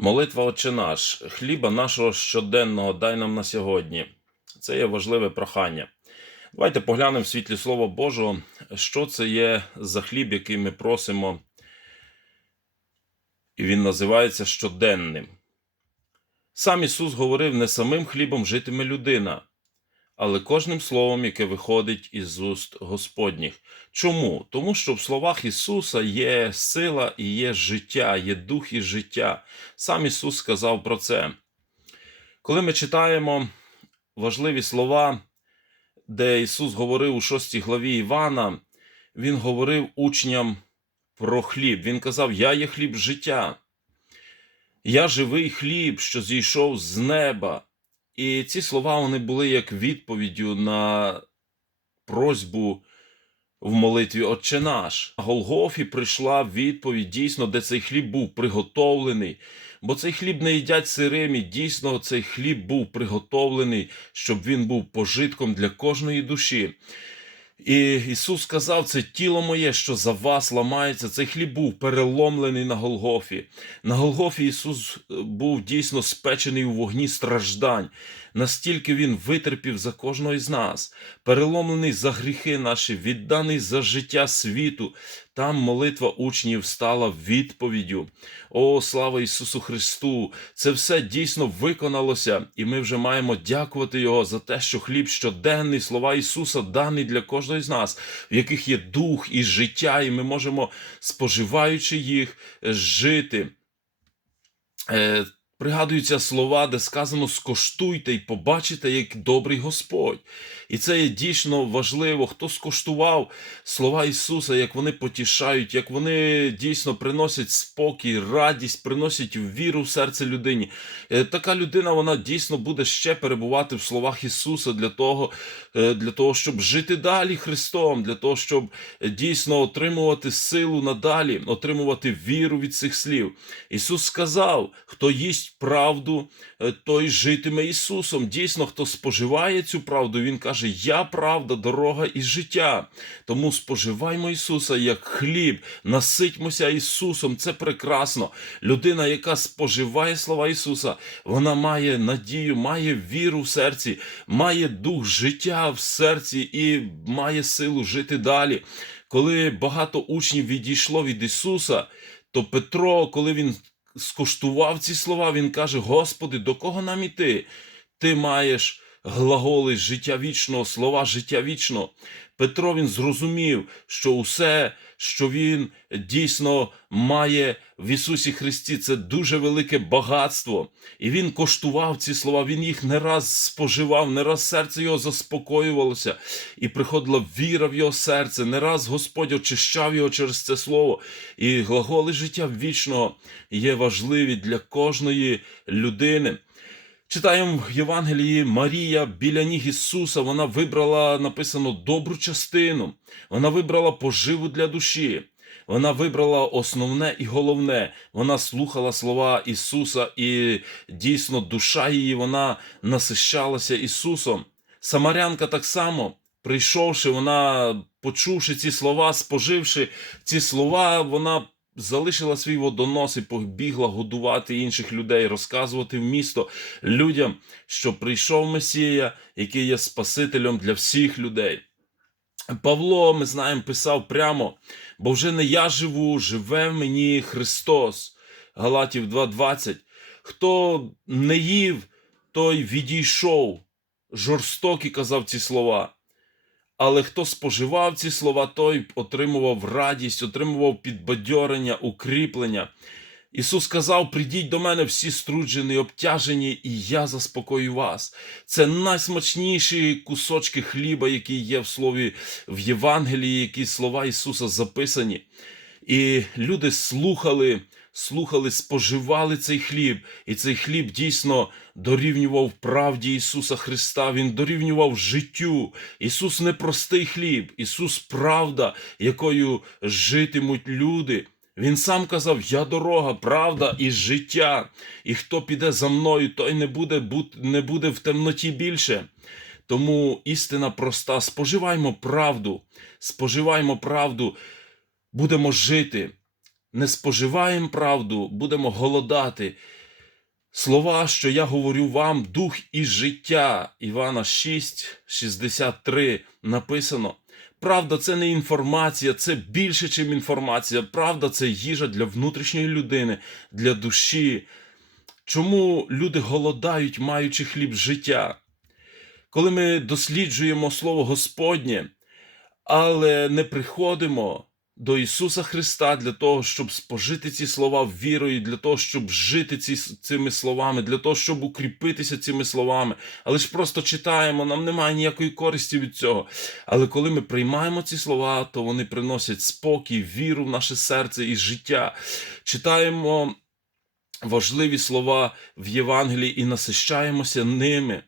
Молитва Отче наш, хліба нашого щоденного дай нам на сьогодні. Це є важливе прохання. Давайте поглянемо в світлі Слова Божого, що це є за хліб, який ми просимо, і він називається щоденним. Сам Ісус говорив: не самим хлібом житиме людина, але кожним словом, яке виходить із уст Господніх. Чому? Тому що в словах Ісуса є сила і є життя, є дух і життя. Сам Ісус сказав про це. Коли ми читаємо важливі слова, де Ісус говорив у 6 главі Івана, Він говорив учням про хліб. Він казав: Я є хліб життя. Я живий хліб, що зійшов з неба. І ці слова вони були як відповіддю на просьбу в молитві Отче наш. На Голгофі прийшла відповідь, дійсно, де цей хліб був приготовлений. Бо цей хліб не їдять сирим, дійсно цей хліб був приготовлений, щоб він був пожитком для кожної душі. І Ісус сказав, це тіло моє, що за вас ламається. Цей хліб був переломлений на Голгофі. На Голгофі Ісус е, був дійсно спечений у вогні страждань. Настільки Він витерпів за кожного із нас, переломлений за гріхи наші, відданий за життя світу. Там молитва учнів стала відповіддю. О, слава Ісусу Христу! Це все дійсно виконалося, і ми вже маємо дякувати Його за те, що хліб щоденний, слова Ісуса даний для кожного з нас, в яких є дух і життя, і ми можемо, споживаючи їх, жити. Пригадуються слова, де сказано скоштуйте і побачите, як добрий Господь. І це є дійсно важливо. Хто скоштував слова Ісуса, як вони потішають, як вони дійсно приносять спокій, радість, приносять віру в серце людині. Е, Така людина вона дійсно буде ще перебувати в словах Ісуса для того, е, для того, щоб жити далі Христом, для того, щоб дійсно отримувати силу надалі, отримувати віру від цих слів. Ісус сказав: хто їсть правду, е, той житиме Ісусом. Дійсно, хто споживає цю правду, Він каже: Я правда, дорога і життя. Тому споживаймо Ісуса як хліб, наситьмося Ісусом. Це прекрасно. Людина, яка споживає слова Ісуса, вона має надію, має віру в серці, має дух життя в серці і має силу жити далі. Коли багато учнів відійшло від Ісуса, то Петро, коли він скуштував ці слова, він каже: Господи, до кого нам іти? Ти маєш глаголи життя вічного, слова життя вічного. Петро він зрозумів, що усе, що він дійсно має в Ісусі Христі, це дуже велике багатство. І він коштував ці слова, він їх не раз споживав, не раз серце його заспокоювалося, і приходила віра в його серце. Не раз Господь очищав його через це слово. І глаголи життя вічного є важливі для кожної людини. Читаємо в Євангелії Марія біля ніг Ісуса. Вона вибрала, написано, добру частину. Вона вибрала поживу для душі. Вона вибрала основне і головне. Вона слухала слова Ісуса, і дійсно душа її вона насищалася Ісусом. Самарянка так само, прийшовши, вона, почувши ці слова, споживши ці слова, вона залишила свій водонос і побігла годувати інших людей, розказувати в місто людям, що прийшов Месія, який є Спасителем для всіх людей. Павло, ми знаємо, писав прямо, бо вже не я живу, живе в мені Христос. Галатів 2.20. Хто не їв, той відійшов. Жорстокий казав ці слова. Але хто споживав ці слова, той отримував радість, отримував підбадьорення, укріплення. Ісус сказав: Придіть до мене всі струджені, обтяжені, і я заспокою вас. Це найсмачніші кусочки хліба, які є в слові в Євангелії, які слова Ісуса записані. І люди слухали, слухали, споживали цей хліб, і цей хліб дійсно дорівнював правді Ісуса Христа. Він дорівнював життю. Ісус не простий хліб, Ісус правда, якою житимуть люди. Він сам казав: Я дорога, правда і життя. І хто піде за мною, той не буде, не буде в темноті більше. Тому істина проста: споживаймо правду, споживаймо правду, будемо жити. Не споживаємо правду, будемо голодати. Слова, що я говорю вам, дух і життя. Івана 6, 63 написано. Правда, це не інформація, це більше, ніж інформація. Правда, це їжа для внутрішньої людини, для душі. Чому люди голодають, маючи хліб життя? Коли ми досліджуємо Слово Господнє, але не приходимо до Ісуса Христа для того, щоб спожити ці слова вірою, для того, щоб жити ці, цими словами, для того, щоб укріпитися цими словами. Але ж просто читаємо, нам немає ніякої користі від цього. Але коли ми приймаємо ці слова, то вони приносять спокій, віру в наше серце і життя. Читаємо важливі слова в Євангелії і насищаємося ними.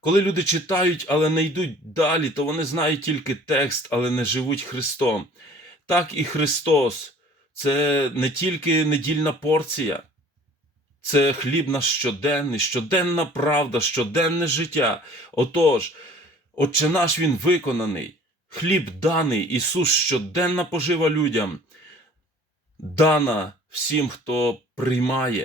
Коли люди читають, але не йдуть далі, то вони знають тільки текст, але не живуть Христом. Так і Христос це не тільки недільна порція, це хліб наш щоденний, щоденна правда, щоденне життя. Отож, Отче наш Він виконаний, хліб даний, Ісус щоденна пожива людям, дана всім, хто приймає.